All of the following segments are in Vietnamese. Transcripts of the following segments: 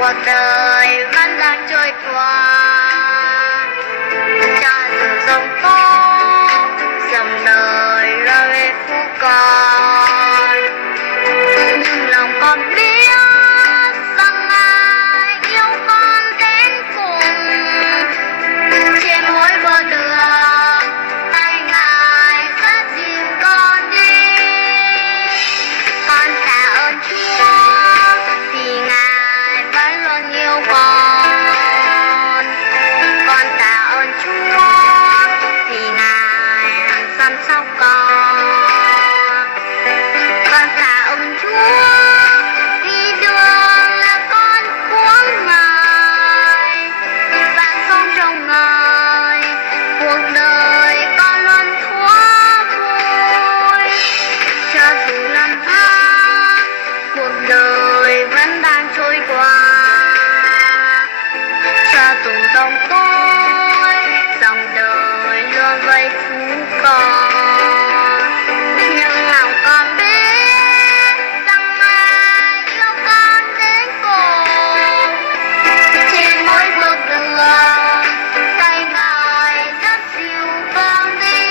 cuộc đời vẫn đang trôi qua, cho dù dòng tố dòng đời lo về phú con, nhưng lòng con biết rằng ai yêu con đến cùng. Trên mỗi con đường tay ngài dắt dìu con đi. Con tạ ơn Chúa vì ngài vẫn luôn yêu con. Con tạ ơn Chúa vì ngài hằng chăm sóc con. Con tạ ơn Chúa vì đường là con của ngài và sống trong ngài, cuộc đời con luôn thỏa vui. Cho dù năm tháng cuộc đời vẫn đang trôi qua, cho dù dòng tối dòng đời luôn vây phủ con, nhưng lòng con biết rằng ai yêu con đến cùng. Trên mỗi bước đường tay ngài dắt dìu con đi.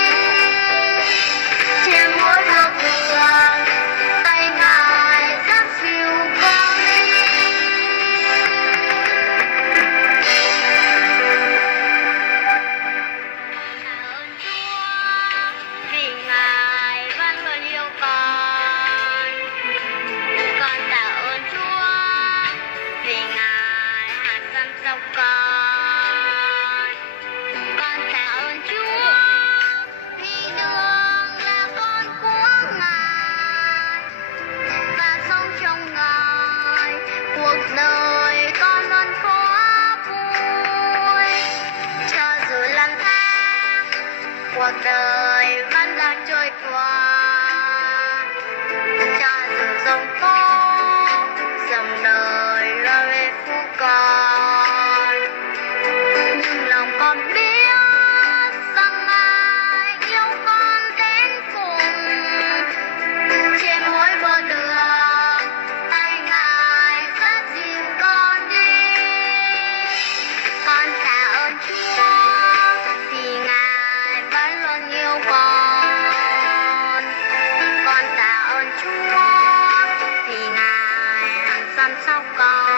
Trên mỗi bước đường tay ngài dắt dìu con đi. Tạ ơn Chúa vì ngài vẫn luôn yêu con. Con tạ ơn Chúa vì ngài hằng chăm sóc con. Con tạ ơn Chúa vì đường là con của ngài và sống trong ngài, cuộc đời con luôn thỏa vui. Cho dù năm tháng cuộc đời vẫn đang trôi qua, cho dù dòng tố dòng đời lo về phú con, nhưng lòng con biết rằng ai yêu con đến cùng. Trên mỗi bước đường tay ngài dắt dìu con đi. Con tạ ơn Chúa vì ngài vẫn luôn yêu con. Con tạ ơn Chúa vì ngài hằng chăm sóc con.